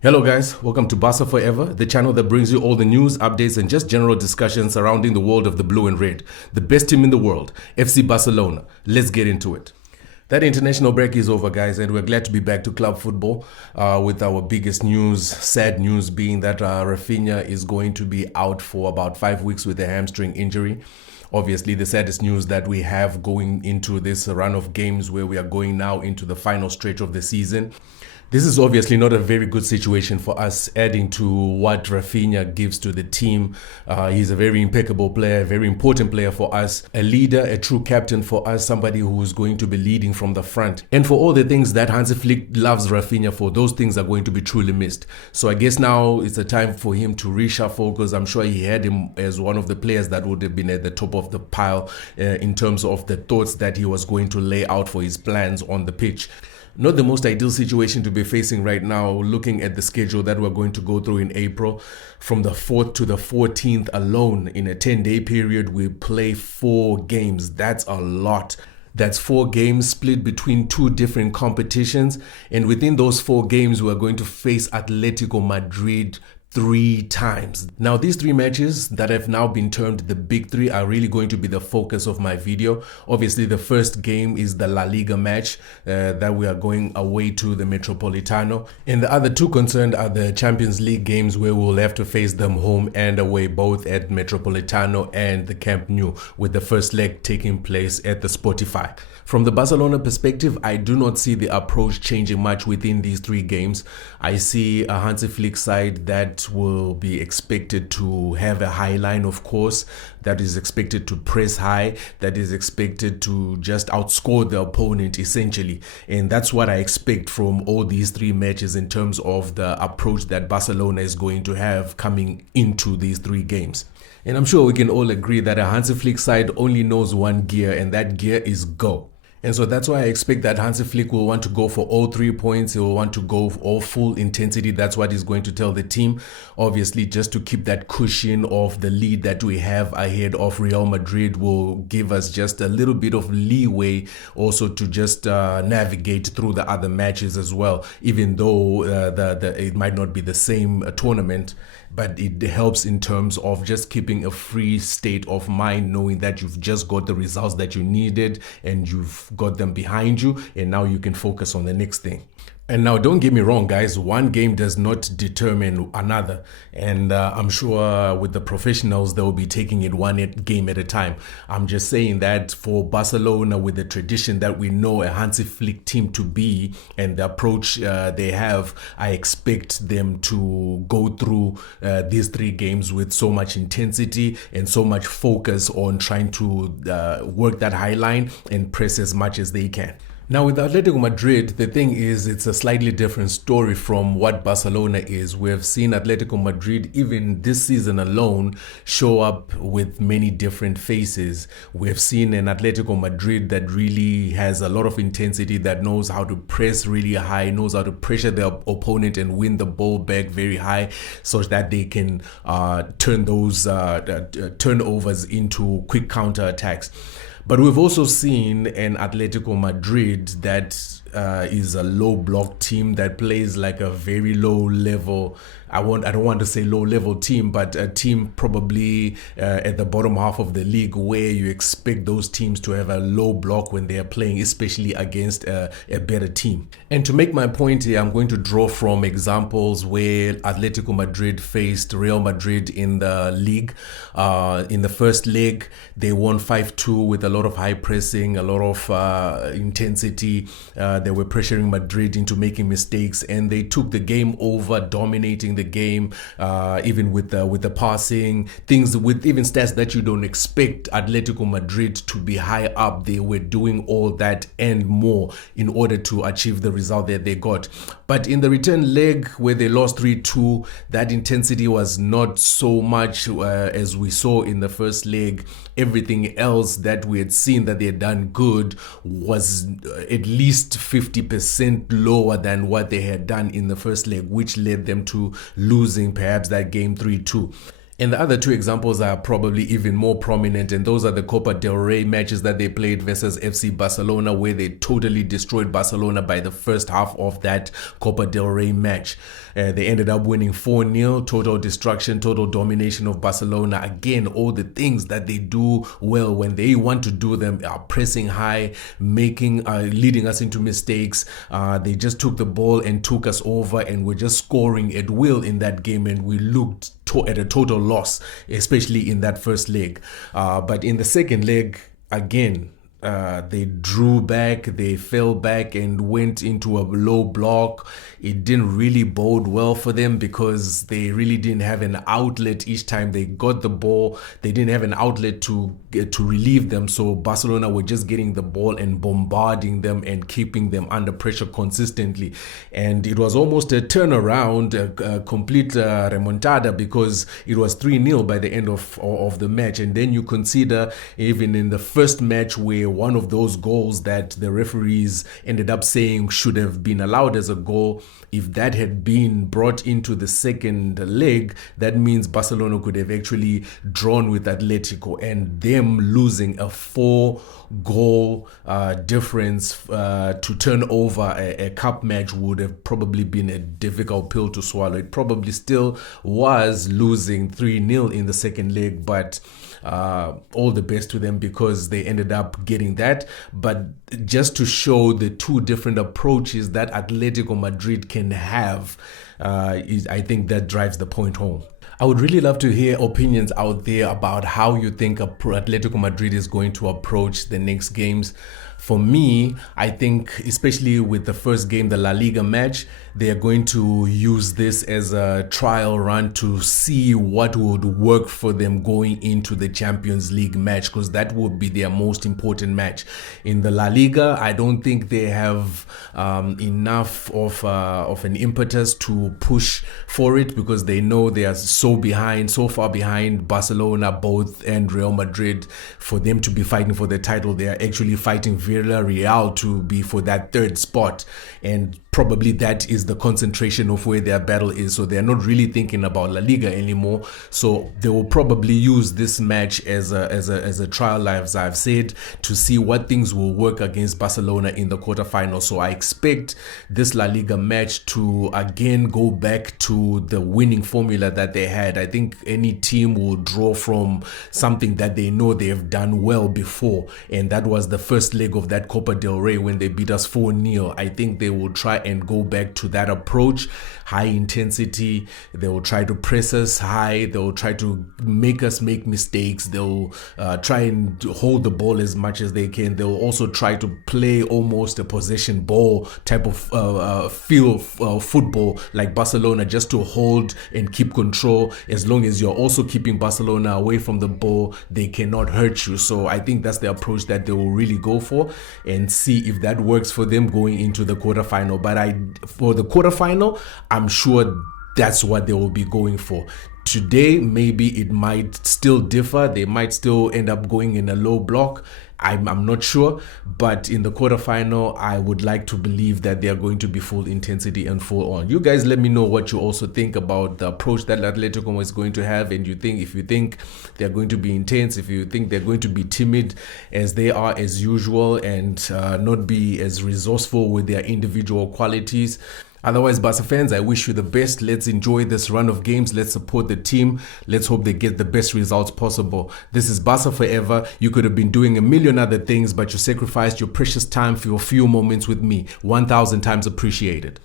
Hello guys, welcome to Barca Forever, the channel that brings you all the news, updates and just general discussions surrounding the world of the blue and red. The best team in the world, FC Barcelona. Let's get into it. That international break is over, guys, and we're glad to be back to club football with our biggest news, sad news being that Rafinha is going to be out for about 5 weeks with a hamstring injury. Obviously, the saddest news that we have going into this run of games where we are going now into the final stretch of the season. This is obviously not a very good situation for us, adding to what Rafinha gives to the team. He's a very impeccable player, a very important player for us, a leader, a true captain for us, somebody who is going to be leading from the front. And for all the things that Hansi Flick loves Rafinha for, those things are going to be truly missed. So I guess now it's a time for him to reshuffle, because I'm sure he had him as one of the players that would have been at the top of the pile in terms of the thoughts that he was going to lay out for his plans on the pitch. Not the most ideal situation to be facing right now, looking at the schedule that we're going to go through in April. From the 4th to the 14th alone, in a 10-day period, we play 4 games. That's a lot. That's 4 games split between 2 different competitions. And within those 4 games, we're going to face Atletico Madrid 3 times. Now, these 3 matches that have now been termed the big 3 are really going to be the focus of my video. Obviously, the first game is the La Liga match that we are going away to the Metropolitano. And the other 2 concerned are the Champions League games, where we'll have to face them home and away, both at Metropolitano and the Camp Nou, with the first leg taking place at the Spotify. From the Barcelona perspective, I do not see the approach changing much within these 3 games. I see a Hansi Flick side that will be expected to have a high line, of course, that is expected to press high, that is expected to just outscore the opponent essentially. And that's what I expect from all these 3 matches in terms of the approach that Barcelona is going to have coming into these 3 games. And I'm sure we can all agree that a Hansi Flick side only knows one gear, and that gear is go. And so that's why I expect that Hansi Flick will want to go for all 3 points. He will want to go for all full intensity. That's what he's going to tell the team. Obviously, just to keep that cushion of the lead that we have ahead of Real Madrid will give us just a little bit of leeway also to just navigate through the other matches as well. Even though it might not be the same tournament, but it helps in terms of just keeping a free state of mind, knowing that you've just got the results that you needed and you've got them behind you, and now you can focus on the next thing. And now, don't get me wrong, guys, one game does not determine another. And I'm sure with the professionals, they'll be taking it one game at a time. I'm just saying that for Barcelona, with the tradition that we know a Hansi Flick team to be and the approach they have, I expect them to go through these 3 games with so much intensity and so much focus on trying to work that high line and press as much as they can. Now, with Atletico Madrid, the thing is, it's a slightly different story from what Barcelona is. We have seen Atletico Madrid, even this season alone, show up with many different faces. We have seen an Atletico Madrid that really has a lot of intensity, that knows how to press really high, knows how to pressure their opponent and win the ball back very high, so that they can turn those turnovers into quick counter-attacks. But we've also seen an Atletico Madrid that is a low block team that plays like a very low level. I don't want to say low level team, but a team probably at the bottom half of the league, where you expect those teams to have a low block when they are playing, especially against a better team. And to make my point here, I'm going to draw from examples where Atletico Madrid faced Real Madrid in the league. In the first leg, they won 5-2 with a lot of high pressing, a lot of intensity. They were pressuring Madrid into making mistakes, and they took the game over, dominating the game, even with the passing, things with even stats that you don't expect Atletico Madrid to be high up. They were doing all that and more in order to achieve the result that they got. But in the return leg, where they lost 3-2, that intensity was not so much as we saw in the first leg. Everything else that we had seen that they had done good was at least 50% lower than what they had done in the first leg, which led them to losing perhaps that game 3-2. And the other two examples are probably even more prominent, and those are the Copa del Rey matches that they played versus FC Barcelona, where they totally destroyed Barcelona by the first half of that Copa del Rey match. They ended up winning 4-0, total destruction, total domination of Barcelona. Again, all the things that they do well when they want to do them are pressing high, leading us into mistakes. They just took the ball and took us over, and were just scoring at will in that game, and we looked at a total loss, especially in that first leg. But in the second leg, again, they drew back, they fell back and went into a low block. It didn't really bode well for them because they really didn't have an outlet each time they got the ball. They didn't have an outlet to relieve them. So Barcelona were just getting the ball and bombarding them and keeping them under pressure consistently. And it was almost a turnaround, a complete remontada, because it was 3-0 by the end of the match. And then you consider even in the first match where one of those goals that the referees ended up saying should have been allowed as a goal, if that had been brought into the second leg, that means Barcelona could have actually drawn with Atletico, and them losing a 4-goal difference to turn over a cup match would have probably been a difficult pill to swallow. It probably still was losing 3-0 in the second leg, but all the best to them because they ended up getting that. But just to show the two different approaches that Atletico Madrid can have, I think that drives the point home. I would really love to hear opinions out there about how you think Atletico Madrid is going to approach the next games. For me, I think, especially with the first game, the La Liga match, they are going to use this as a trial run to see what would work for them going into the Champions League match, because that would be their most important match. In the La Liga, I don't think they have enough of an impetus to push for it, because they know they are so far behind Barcelona both and Real Madrid. For them to be fighting for the title, they are actually fighting Villarreal to be for that third spot, and probably that is the concentration of where their battle is. So they're not really thinking about La Liga anymore. So they will probably use this match as a trial, as I've said, to see what things will work against Barcelona in the quarterfinals. So I expect this La Liga match to again go back to the winning formula that they had. I think any team will draw from something that they know they have done well before, and that was the first leg of that Copa del Rey when they beat us 4-0. I think they will try and go back to that approach, high intensity. They will try to press us high. They will try to make us make mistakes. They'll try and hold the ball as much as they can. They'll also try to play almost a possession ball type of football like Barcelona, just to hold and keep control. As long as you're also keeping Barcelona away from the ball, they cannot hurt you. So I think that's the approach that they will really go for, and see if that works for them going into the quarterfinal. But for the quarterfinal, I'm sure that's what they will be going for. Today, maybe it might still differ. They might still end up going in a low block. I'm not sure, but in the quarterfinal, I would like to believe that they are going to be full intensity and full on. You guys let me know what you also think about the approach that Atletico is going to have, and if you think they're going to be intense, if you think they're going to be timid as they are as usual, and not be as resourceful with their individual qualities. Otherwise, Barca fans, I wish you the best. Let's enjoy this run of games. Let's support the team. Let's hope they get the best results possible. This is Barca Forever. You could have been doing a million other things, but you sacrificed your precious time for your few moments with me. 1,000 times appreciated.